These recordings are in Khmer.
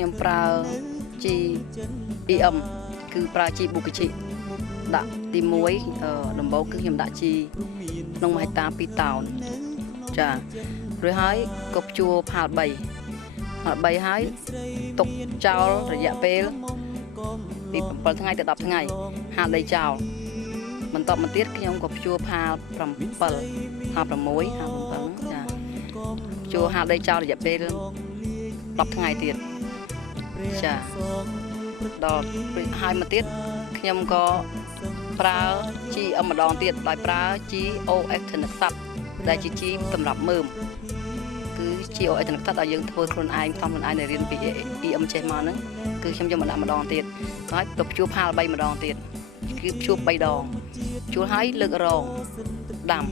ខ្ញុំប្រើជីEM គឺប្រើជីបុកជីដាក់ទី1ដំបូងគឺខ្ញុំដាក់ជីក្នុង1ហិកតា2តោនចារួចហើយក៏ភ្ជួរផាល3ហើយទុកចោលរយៈពេលពី7ថ្ងៃទៅ10ថ្ងៃហាលដីចោលបន្តមកទៀតខ្ញុំក៏ភ្ជួរផាល7ផាល6ហាល7ចាភ្ជួរហាលដីចោលរយៈពេល10ថ្ងៃទៀតចាដល់ហើយមកទៀតខ្ញុំក៏ប្រើជី ម្ដងទៀតដោយប្រើជី OX ធនស័ព្ទដែលជាជីសម្រាប់មើមគឺជី OX ធនស័ព្ទដែលយើងធ្វើខ្លួនឯងផ្សំខ្លួនឯងនៅរៀនពី EM ចេះមកហ្នឹងគឺខ្ញុំយកមកដាក់ម្ដងទៀតហើយទៅភ្ជួរផាល3ម្ដងទៀតគឺភ្ជួរ3ដងជួលហើយលើករងដាំ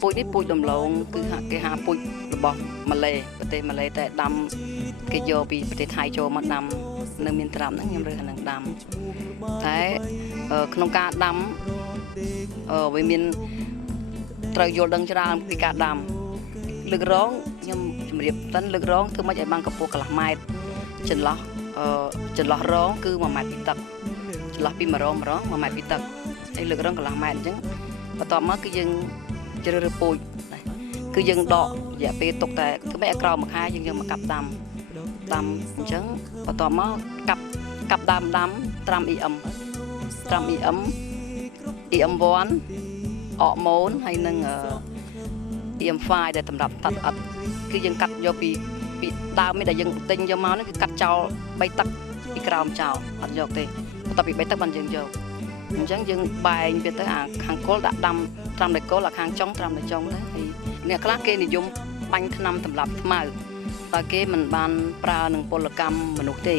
ពូជនេះពូជដំឡូងគឺគេហៅពូជរបស់ម៉ាឡេប្រទេសម៉ាឡេតែដាំគេយកពីប្រទេសថៃចូលមកដាំនៅមានត្រាប់ហ្នឹងខ្ញុំរើសអានឹងដាំតែក្នុងការដាំវាមានត្រូវយល់ដឹងច្រើនពីការដាំលើករងខ្ញុំជម្រាបសិនលើករងធ្វើម៉េចឲ្យបានកម្ពស់កន្លះម៉ែត្រចន្លោះរងគឺ1ម៉ែត្រពីទឹកចន្លោះពី1រង1ម៉ែត្រពីទឹកហើយលើករងកន្លះម៉ែត្រអញ្ចឹងបន្ទាប់មកគឺយើងជ្រើសរើសពូជគឺយើងដករយៈពេលទុកតែគឺមិនឲ្យក្រោមមួយខែយើងយកមកកាប់ដាំអញ្ចឹងបន្ទាប់មកកាប់ដាំត្រាំ EM 1អកម៉ូនហើយនឹង EM5 ដែលសម្រាប់តាត់អត់គឺយើងកាត់យកពីដើមនេះដែលយើងទិញយកមកហ្នឹងគឺកាត់ចោល3ទឹកពីក្រោមចោលអត់យកទេបន្ទាប់ពី3ទឹកបានយើងយកអញ្ចឹងយើងបែងវាទៅអាខាងគល់ដាក់ដាំត្រាំដោយគល់អាខាងចុងត្រាំដោយចុងទៅហើយអ្នកខ្លះគេនិយមបាញ់ថ្នាំសម្រាប់ស្មៅតែគេមិនបានប្រើនឹងពលកម្មមនុស្សទេ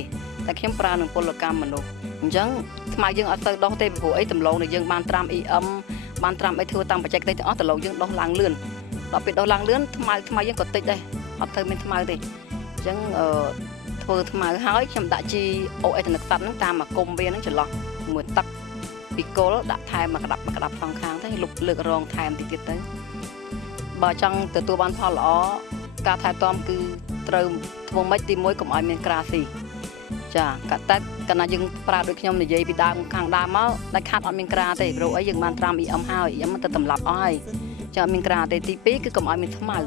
តែខ្ញុំប្រើនឹងពលកម្មមនុស្សអញ្ចឹងស្មៅយើងអត់ទៅដោះទេពីព្រោះអីតម្លងដែលយើងបានត្រាំ EM បានត្រាំអីធ្វើតាមបច្ចេកទេសទាំងអស់តម្លងយើងដោះឡើងលឿនដល់ពេលដោះឡើងលឿនថ្មយើងក៏តិចដែរអត់ទៅមានថ្មទេអញ្ចឹងធ្វើថ្មហើយខ្ញុំដាក់ជី OX ធនស័ព្ទហ្នឹងតាមអាគុំវាហ្នឹងចន្លោះមួយទឹកពីគល់ដាក់ថែមមកក្តាប់សងខាងទៅលុបលើករងថែមតិចទៀតទៅបើចង់ទទួលបានផលល្អការថែទាំគឺត្រូវធ្វើម៉េចទី1កុំឲ្យមានក្រាស៊ីចាតែកាលណាយើងប្រើដូចខ្ញុំនិយាយពីដើមខាងដើមមកដាច់ខាតអត់មានក្រាទេព្រោះអីយើងបានត្រាំ EM ហើយ EM ទៅតម្លាប់អស់ហើយចាអត់មានក្រាទេទី2គឺកុំឲ្យមានស្មៅ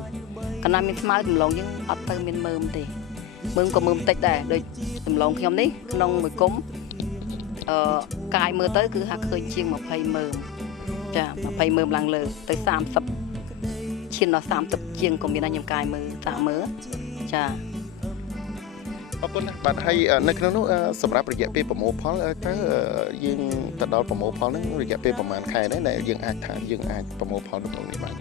កាលណាមានស្មៅដំឡូងយើងអត់ទៅមានមើមទេមើមក៏មើមតិចដែរដូចដំឡូងខ្ញុំនេះក្នុងមួយគុំកាយមើលទៅគឺហាក់ឃើញជាង20មើមចា20មើមឡើងលើទៅ30ឈានដល់30ជាងក៏មានដែរខ្ញុំកាយមើលតាមមើលចាអរគុណបាទហើយនៅក្នុងនោះសម្រាប់រយៈពេលប្រមូលផលតើយើងទៅដល់ប្រមូលផលហ្នឹងរយៈពេលប្រហែលខែដែរដែលយើងអាចប្រមូលផលដំឡូងនេះបាន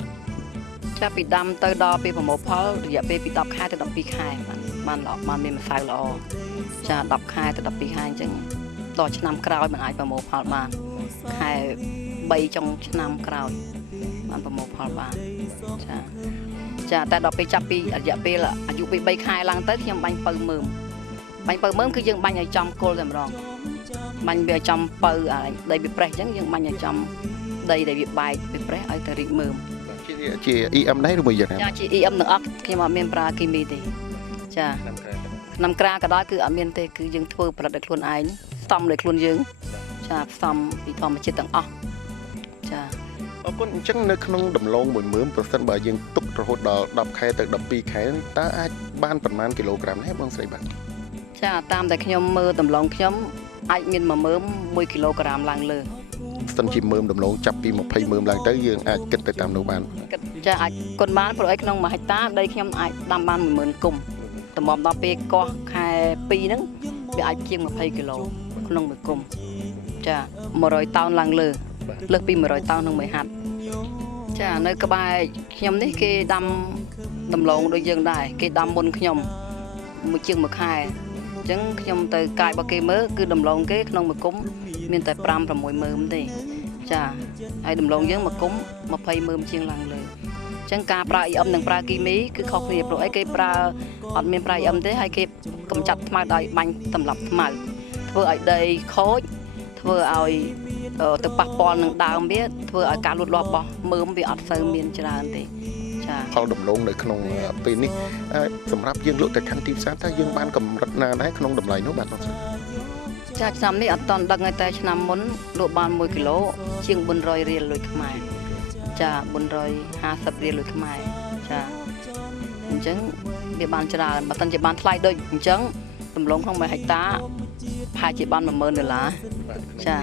ចាប់ពីដាំទៅដល់ពេលប្រមូលផលរយៈពេលពី10ខែទៅ12ខែបានល្អបានមានម្សៅល្អចា10ខែទៅ12ខែអញ្ចឹងដល់ឆ្នាំក្រោយมันអាចប្រមូលផលបានខែ3ចុងឆ្នាំក្រោយបានប្រមូលផលបានចាតែដល់ពេលចាប់ពីរយៈពេលអាយុពី3ខែឡើងទៅខ្ញុំបាញ់ពៅមើមគឺយើងបាញ់ឲ្យចំគល់តែម្ដងបាញ់វាឲ្យចំពៅដីវាប្រេះអញ្ចឹងយើងបាញ់ឲ្យចំដីដែលវាបែកវាប្រេះឲ្យទៅរីកមើមជា EM ដែរឬមួយយ៉ាងណាចាជា EM ទាំងអស់ខ្ញុំអត់មានប្រើគីមីទេចាឆ្នាំក្រាក៏ដោយគឺអត់មានទេគឺយើងធ្វើផលិតដោយខ្លួនឯងផ្សំដោយខ្លួនយើងចាផ្សំពីធម្មជាតិទាំងអស់ចាអរគុណអញ្ចឹងនៅក្នុងដំឡូងមួយមើមប្រសិនបើយើងទុករហូតដល់10ខែទៅ12ខែតើអាចបានប្រមាណគីឡូក្រាមដែរបងស្រីបាទចាតាមតែខ្ញុំមើលដំឡូងខ្ញុំអាចមានមួយមើម1គីឡូក្រាមឡើងលើស្ទឹងជាមើមដំឡូងចាប់ពី20មើមឡើងទៅយើងអាចគិតទៅតាមនោះបានចាអាចគុណបានព្រោះអីក្នុង1ហិកតាដីខ្ញុំអាចដាំបាន10000គុំតម្រាំដល់ពេលកោះខែ2ហ្នឹងវាអាចជាង20គីឡូក្នុងមួយគុំចា100តោនឡើងលើលើសពី100តោនក្នុងមួយហាត់ចានៅក្បែរខ្ញុំនេះគេដាំដំឡូងដូចយើងដែរគេដាំមុនខ្ញុំជាង1ខែអញ្ចឹងខ្ញុំទៅកាយរបស់គេមើលគឺដំឡូងគេក្នុងមួយគុំមានតែ5-6មើមទេចាហើយដំឡូងយើងមួយគុំ20មើមជាងឡើងលើអញ្ចឹងការប្រើ EM និងប្រើគីមីគឺខុសគ្នាព្រោះអីគេប្រើអត់មានប្រើ EM ទេហើយគេកម្ចាត់ស្មៅដោយបាញ់សម្លាប់ស្មៅធ្វើឲ្យដីខូចធ្វើឲ្យទៅប៉ះពាល់នឹងដើមវាធ្វើឲ្យការលូតលាស់របស់មើមវាអត់សូវមានច្រើនទេ ចា ផលដំឡូងនៅក្នុងពេលនេះសម្រាប់យើងលក់ទៅកាន់ទីផ្សារតើយើងបានកម្រិតណាដែរក្នុងតម្លៃនោះបាទ ចាឆ្នាំនេះអត់តន់ដឹងតែឆ្នាំមុនលក់បាន1គីឡូជាង400រៀលលុយខ្មែរចា450រៀលលុយខ្មែរចាអញ្ចឹងវាបានច្រើនបើមិនជាបានថ្លៃដូចអញ្ចឹងដំឡូងក្នុង1ហិកតាប្រហែលជាបាន$10000ចា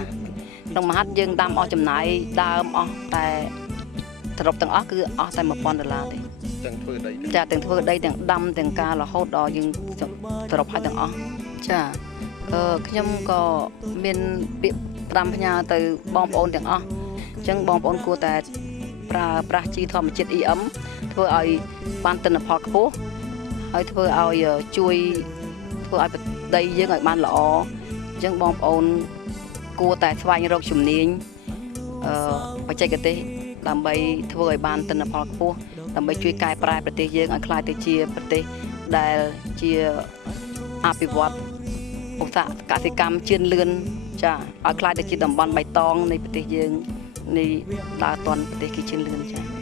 ក្នុងមួយហាត់យើងដាំអស់ចំណាយដើមអស់តែសរុបទាំងអស់គឺអស់តែ$1000ទេទាំងធ្វើដី ចាទាំងធ្វើដីទាំងដាំទាំងការរហូតដល់យើងសរុបឲ្យទាំងអស់ចាខ្ញុំក៏មានពាក្យ5ផ្ញើទៅបងប្អូនទាំងអស់អញ្ចឹងបងប្អូនគួរតែប្រើប្រាស់ជីធម្មជាតិ EM ធ្វើឲ្យបានទិន្នផលខ្ពស់ហើយធ្វើឲ្យជួយធ្វើឲ្យដីយើងឲ្យបានល្អអញ្ចឹងបងប្អូនគួរតែស្វែងរកជំនាញបច្ចេកទេសដើម្បីធ្វើឲ្យបានទិន្នផលខ្ពស់ដើម្បីជួយកែប្រែប្រទេសយើងឲ្យក្លាយទៅជាប្រទេសដែលជាអភិវឌ្ឍឧស្សាហកសិកម្មជឿនលឿនចាឲ្យក្លាយទៅជាតំបន់បៃតងនៃប្រទេសយើងនៃដើរទាន់ប្រទេសគេជឿនលឿនចា